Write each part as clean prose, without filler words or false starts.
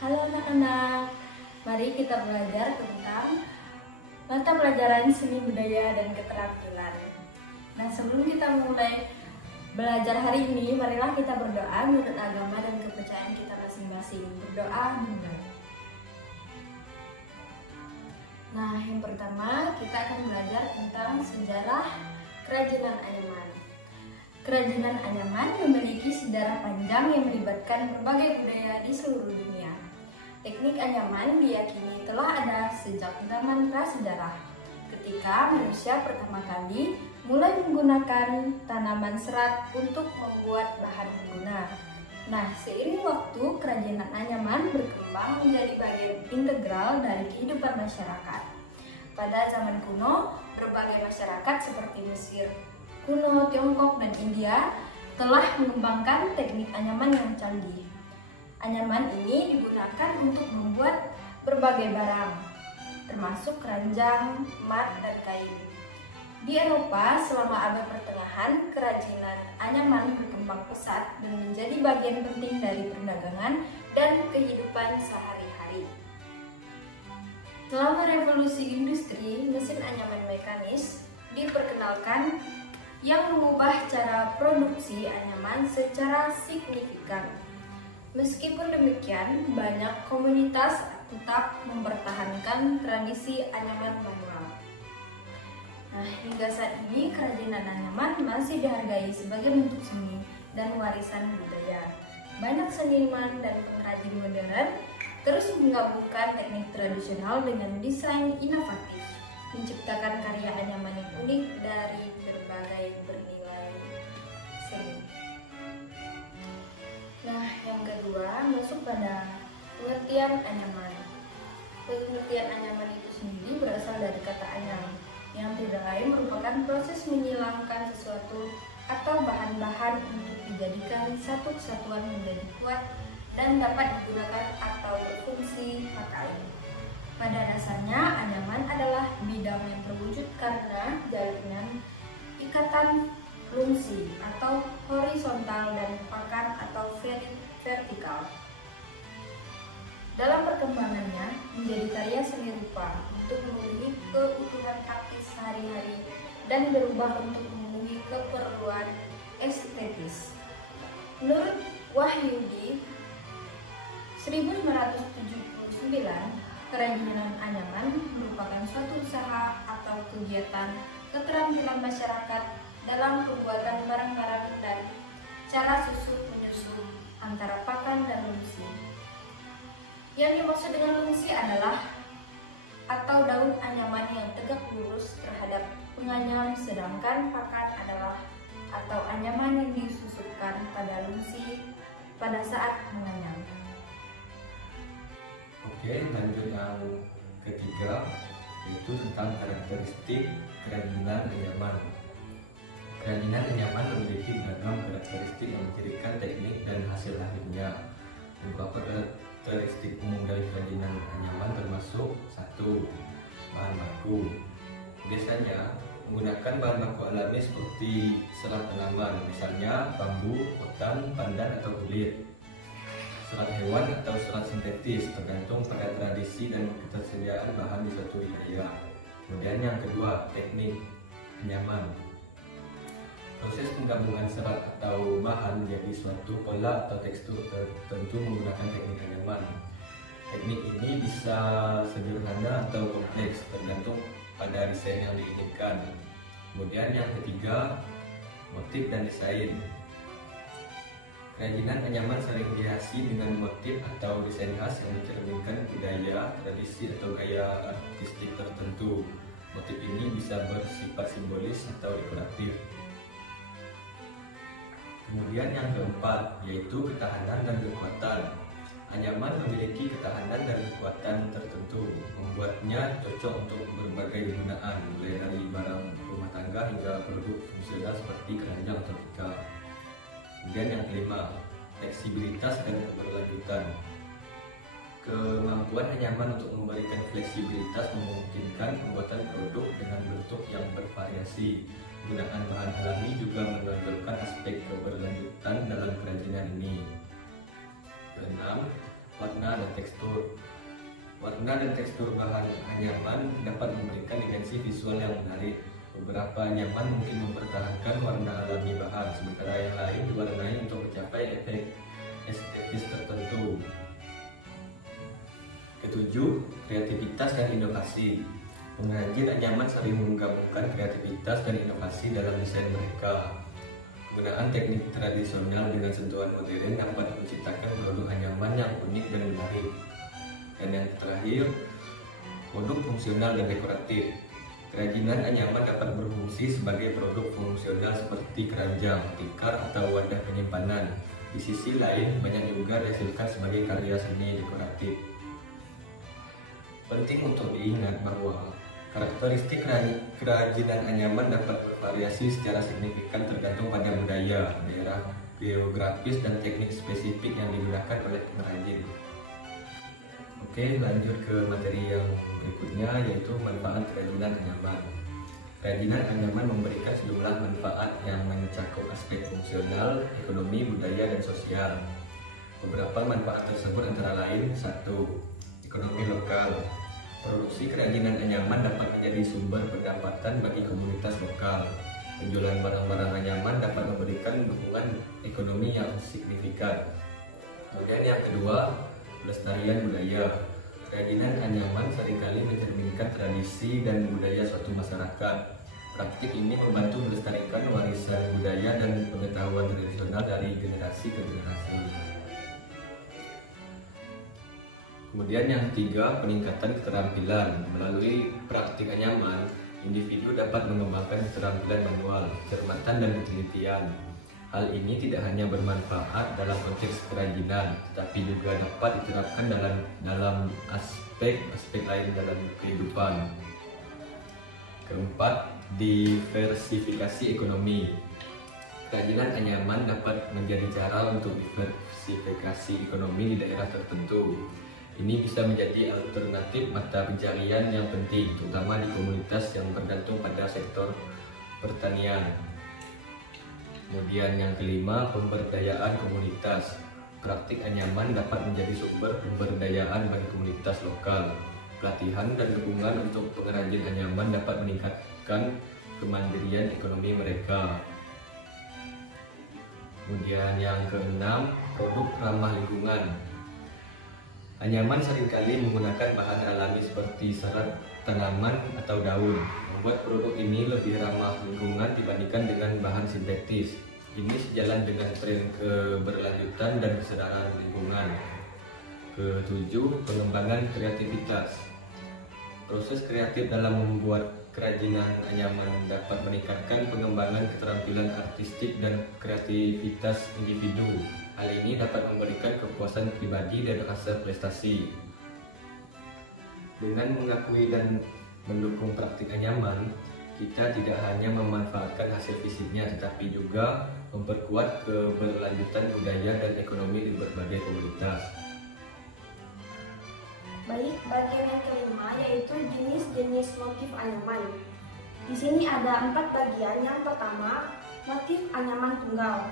Halo anak-anak, mari kita belajar tentang mata pelajaran seni budaya dan keterampilan. Nah, sebelum kita mulai belajar hari ini, marilah kita berdoa menurut agama dan kepercayaan kita masing-masing. Berdoa dimulai. Nah, yang pertama kita akan belajar tentang sejarah kerajinan anyaman. Kerajinan anyaman memiliki sejarah panjang yang melibatkan berbagai budaya di seluruh dunia. Teknik anyaman diyakini telah ada sejak zaman prasejarah, ketika manusia pertama kali mulai menggunakan tanaman serat untuk membuat bahan berguna. Nah, seiring waktu, kerajinan anyaman berkembang menjadi bagian integral dari kehidupan masyarakat. Pada zaman kuno, berbagai masyarakat seperti Mesir kuno, Tiongkok, dan India telah mengembangkan teknik anyaman yang canggih. Anyaman ini digunakan untuk membuat berbagai barang, termasuk keranjang, mat, dan kain. Di Eropa, selama abad pertengahan, kerajinan anyaman berkembang pesat dan menjadi bagian penting dari perdagangan dan kehidupan sehari-hari. Selama revolusi industri, mesin anyaman mekanis diperkenalkan yang mengubah cara produksi anyaman secara signifikan. Meskipun demikian, banyak komunitas tetap mempertahankan tradisi anyaman manual. Nah, hingga saat ini kerajinan anyaman masih dihargai sebagai bentuk seni dan warisan budaya. Banyak seniman dan pengrajin modern terus menggabungkan teknik tradisional dengan desain inovatif, menciptakan karya anyaman yang unik dari berbagai bernilai seni. Nah, yang kedua masuk pada pengertian anyaman. Pengertian anyaman itu sendiri berasal dari kata anyam, yang tidak lain merupakan proses menyilangkan sesuatu atau bahan-bahan untuk dijadikan satu kesatuan menjadi kuat dan dapat digunakan atau berfungsi pakai. Pada dasarnya, anyaman adalah bidang yang terwujud karena jalinan ikatan lungsi atau horizontal dan pakan atau vertikal. Dalam perkembangannya menjadi karya seni rupa untuk memenuhi kebutuhan praktis sehari-hari dan berubah untuk memenuhi keperluan estetis. Menurut Wahyudi 1979, kerajinan anyaman merupakan suatu usaha atau kegiatan keterampilan masyarakat dalam pembuatan barang-barang dan cara susun-menyusun antara pakan dan lungsi. Yang dimaksud dengan lungsi adalah atau daun anyaman yang tegak lurus terhadap penganyam, sedangkan pakan adalah atau anyaman yang disusunkan pada lungsi pada saat menganyam. Oke, lanjut yang ketiga, yaitu tentang karakteristik kerajinan anyaman. Kerajinan anyaman memiliki beragam karakteristik yang mencirikan teknik dan hasil akhirnya. Beberapa karakteristik umum dari kerajinan anyaman termasuk 1. Bahan baku. Biasanya menggunakan bahan baku alami seperti serat tanaman, misalnya bambu, rotan, pandan, atau kulit. Serat hewan atau serat sintetis, tergantung pada tradisi dan ketersediaan bahan di suatu wilayah. Kemudian yang kedua, teknik anyaman. Proses penggabungan serat atau bahan menjadi suatu pola atau tekstur tertentu menggunakan teknik anyaman. Teknik ini bisa sederhana atau kompleks, tergantung pada desain yang diinginkan. Kemudian yang ketiga, motif dan desain. Kerajinan anyaman sering dihiasi dengan motif atau desain khas yang mencerminkan budaya, tradisi, atau gaya artistik tertentu. Motif ini bisa bersifat simbolis atau dekoratif. Kemudian yang keempat, yaitu ketahanan dan kekuatan. Anyaman memiliki ketahanan dan kekuatan tertentu, membuatnya cocok untuk berbagai penggunaan, mulai dari barang rumah tangga hingga produk fungsional seperti keranjang atau tikar. Kemudian yang kelima, fleksibilitas dan keberlanjutan. Kemampuan anyaman untuk memberikan fleksibilitas memungkinkan pembuatan produk dengan bentuk yang bervariasi. Penggunaan bahan alami juga menonjolkan aspek keberlanjutan dalam kerajinan ini. Keenam, warna dan tekstur. Warna dan tekstur bahan anyaman dapat memberikan dimensi visual yang menarik. Beberapa anyaman mungkin mempertahankan warna alami bahan, sementara yang lain diwarnai untuk mencapai efek estetis tertentu. Ketujuh, kreativitas dan inovasi. Pengrajin anyaman sering menggabungkan kreativitas dan inovasi dalam desain mereka. Penggunaan teknik tradisional dengan sentuhan modern dapat menciptakan produk anyaman yang unik dan menarik. Dan yang terakhir, produk fungsional dan dekoratif. Kerajinan anyaman dapat berfungsi sebagai produk fungsional seperti keranjang, tikar, atau wadah penyimpanan. Di sisi lain, banyak juga dihasilkan sebagai karya seni dekoratif. Penting untuk diingat bahwa karakteristik kerajinan anyaman dapat bervariasi secara signifikan tergantung pada budaya, daerah geografis, dan teknik spesifik yang digunakan oleh pengrajin. Oke, lanjut ke materi yang berikutnya, yaitu manfaat kerajinan anyaman. Kerajinan anyaman memberikan sejumlah manfaat yang mencakup aspek fungsional, ekonomi, budaya, dan sosial. Beberapa manfaat tersebut antara lain: 1. Ekonomi lokal. Produksi kerajinan anyaman dapat menjadi sumber pendapatan bagi komunitas lokal. Penjualan barang-barang anyaman dapat memberikan dukungan ekonomi yang signifikan. Kemudian yang kedua, pelestarian budaya. Kerajinan anyaman seringkali mencerminkan tradisi dan budaya suatu masyarakat. Praktik ini membantu melestarikan warisan budaya dan pengetahuan tradisional dari generasi ke generasi. Kemudian yang ketiga, peningkatan keterampilan. Melalui praktik anyaman, individu dapat mengembangkan keterampilan manual, kecermatan, dan ketelitian. Hal ini tidak hanya bermanfaat dalam konteks kerajinan, tetapi juga dapat diterapkan dalam aspek-aspek lain dalam kehidupan. Keempat, diversifikasi ekonomi. Kerajinan anyaman dapat menjadi cara untuk diversifikasi ekonomi di daerah tertentu. Ini bisa menjadi alternatif mata pencarian yang penting, terutama di komunitas yang bergantung pada sektor pertanian. Kemudian yang kelima, pemberdayaan komunitas. Praktik anyaman dapat menjadi sumber pemberdayaan bagi komunitas lokal. Pelatihan dan dukungan untuk pengrajin anyaman dapat meningkatkan kemandirian ekonomi mereka. Kemudian yang keenam, produk ramah lingkungan. Anyaman seringkali menggunakan bahan alami seperti serat tanaman atau daun. Membuat produk ini lebih ramah lingkungan dibandingkan dengan bahan sintetis. Ini sejalan dengan tren keberlanjutan dan kesadaran lingkungan. Ketujuh, pengembangan kreativitas. Proses kreatif dalam membuat kerajinan anyaman dapat meningkatkan pengembangan keterampilan artistik dan kreativitas individu. Hal ini dapat memberikan kepuasan pribadi dan rasa prestasi. Dengan mengakui dan mendukung praktik anyaman, kita tidak hanya memanfaatkan hasil fisiknya, tetapi juga memperkuat keberlanjutan budaya dan ekonomi di berbagai komunitas. Baik, bagian yang kelima yaitu jenis-jenis motif anyaman. Di sini ada 4 bagian. Yang pertama, motif anyaman tunggal.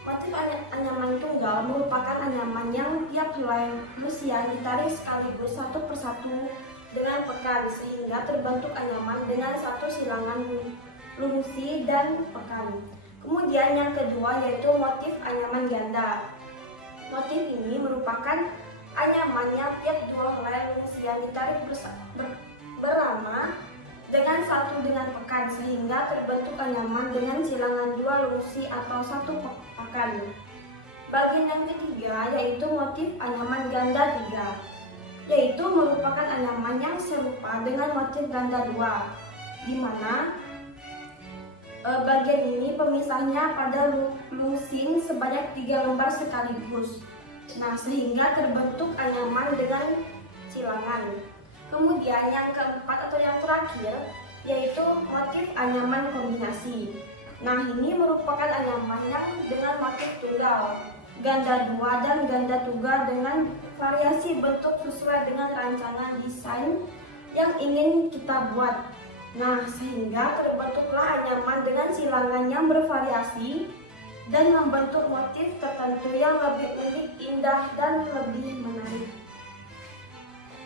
Motif anyaman tunggal merupakan anyaman yang tiap helai lusian ditarik sekaligus satu persatu dengan pekan sehingga terbentuk anyaman dengan satu silangan lunusi dan pekan. Kemudian yang kedua yaitu motif anyaman ganda. Motif ini merupakan anyaman yang tiap dua helai lunusian ditarik bersama dengan satu dengan pekan sehingga terbentuk anyaman dengan silangan dua lunusi atau satu pekan. Bagian yang ketiga yaitu motif anyaman ganda 3, yaitu merupakan anyaman yang serupa dengan motif ganda 2, di mana bagian ini pemisahnya pada lusin sebanyak 3 lembar sekaligus. Nah, sehingga terbentuk anyaman dengan silangan. Kemudian yang keempat atau yang terakhir yaitu motif anyaman kombinasi. Nah, ini merupakan anyaman yang dengan motif tunggal, ganda 2 dan ganda 3 dengan variasi bentuk sesuai dengan rancangan desain yang ingin kita buat. Nah, sehingga terbentuklah anyaman dengan silangan yang bervariasi dan membentuk motif tertentu yang lebih unik, indah, dan lebih menarik.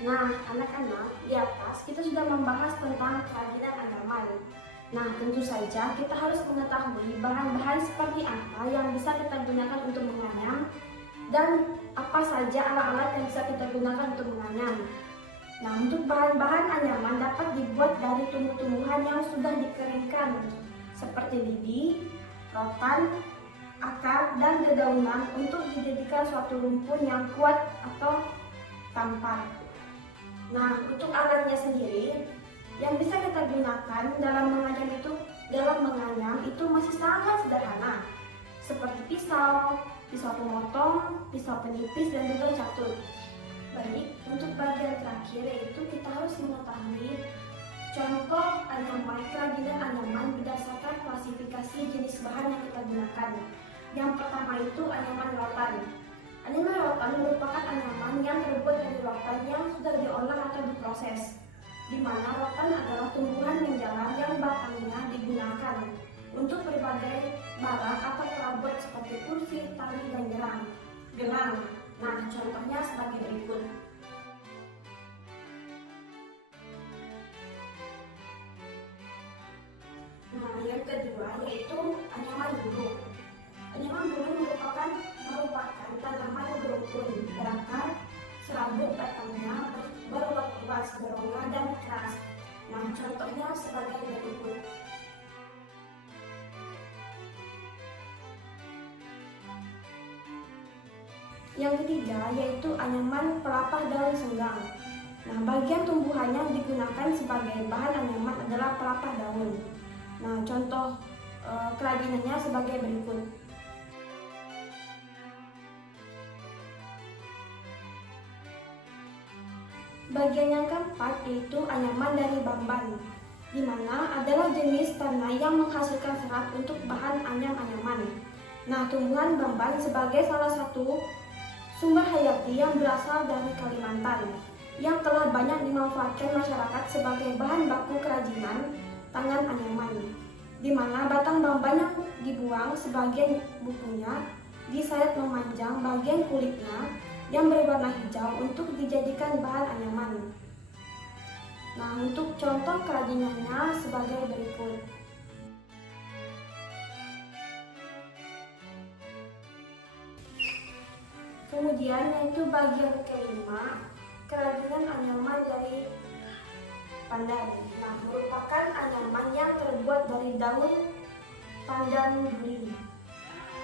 Nah, anak-anak, di atas kita sudah membahas tentang kerajinan anyaman. Nah, tentu saja kita harus mengetahui bahan-bahan seperti apa yang bisa kita gunakan untuk menganyam dan apa saja alat-alat yang bisa kita gunakan untuk menganyam. Nah, untuk bahan-bahan anyaman dapat dibuat dari tumbuh-tumbuhan yang sudah dikeringkan seperti lidi, rotan, akar, dan dedaunan untuk dijadikan suatu rumpun yang kuat atau tampar. Nah, untuk alatnya sendiri yang bisa kita gunakan dalam menganyam itu masih sangat sederhana, seperti pisau, pisau pemotong, pisau penipis, dan juga catut. Baik, untuk bagian terakhir yaitu kita harus mengetahui contoh anyaman, kerajinan anyaman berdasarkan klasifikasi jenis bahan yang kita gunakan. Yang pertama itu anyaman rotan. Anyaman rotan merupakan anyaman yang terbuat dari rotan yang sudah diolah atau diproses, di mana rotan adalah tumbuhan menjalar yang batangnya digunakan untuk berbagai barang atau perabot seperti kursi, tali, dan gelang. Nah, contohnya sebagai berikut. Nah, yang kedua yaitu anyaman gunung. Anyaman gunung merupakan tanaman berumpun, berakar, serabut batangnya, berluas, berongga, dan keras. Nah, contohnya sebagai berikut. Yang ketiga yaitu anyaman pelatah daun senggang. Nah, bagian tumbuhannya yang digunakan sebagai bahan anyaman adalah pelatah daun. Nah, contoh kerajinannya sebagai berikut. Bagian yang keempat yaitu anyaman dari bamban, di mana adalah jenis tanah yang menghasilkan serat untuk bahan anyaman. Nah, tumbuhan bamban sebagai salah satu sumber hayati yang berasal dari Kalimantan, yang telah banyak dimanfaatkan masyarakat sebagai bahan baku kerajinan tangan anyaman, di mana batang bamban yang dibuang sebagian bukunya disayat memanjang bagian kulitnya yang berwarna hijau untuk dijadikan bahan anyaman. Nah, untuk contoh kerajinannya sebagai berikut. Kemudian yaitu bagian kelima, kerajinan anyaman dari pandan. Nah, merupakan anyaman yang terbuat dari daun pandan duri.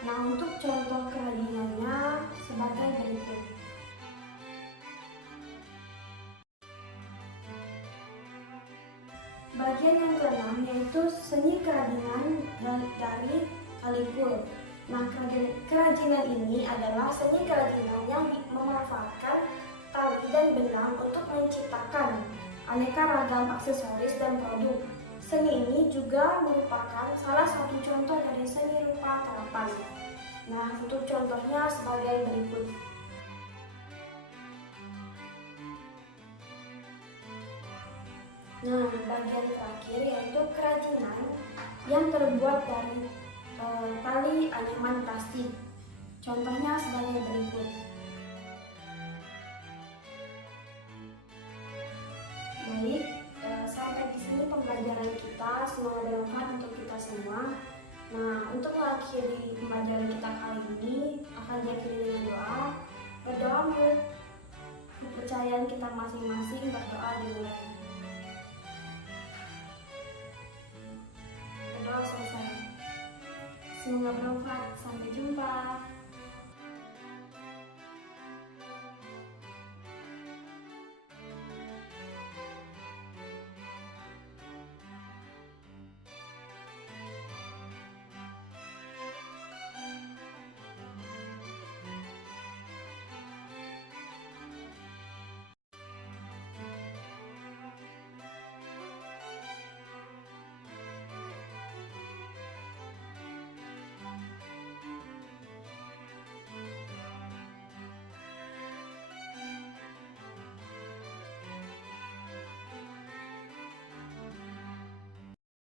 Nah, untuk contoh kerajinannya sebagai berikut. Bagian yang keenam yaitu seni kerajinan dari kalikur. Nah, kerajinan ini adalah seni kerajinan yang memanfaatkan tali dan benang untuk menciptakan aneka ragam aksesoris dan produk. Seni ini juga merupakan salah satu contoh dari seni rupa terapan. Nah, untuk contohnya sebagai berikut. Nah, bagian terakhir yaitu kerajinan yang terbuat dari tali anyaman plastik. Contohnya sebagai berikut. Baik, sampai di sini pembelajaran kita. Semoga bermanfaat untuk kita semua. Nah, untuk mengakhiri pembelajaran kita kali ini akan diakhiri dengan doa. Berdoa menurut kepercayaan kita masing-masing, berdoa dimulai. Berdoa selesai. Semoga bermanfaat. Sampai jumpa.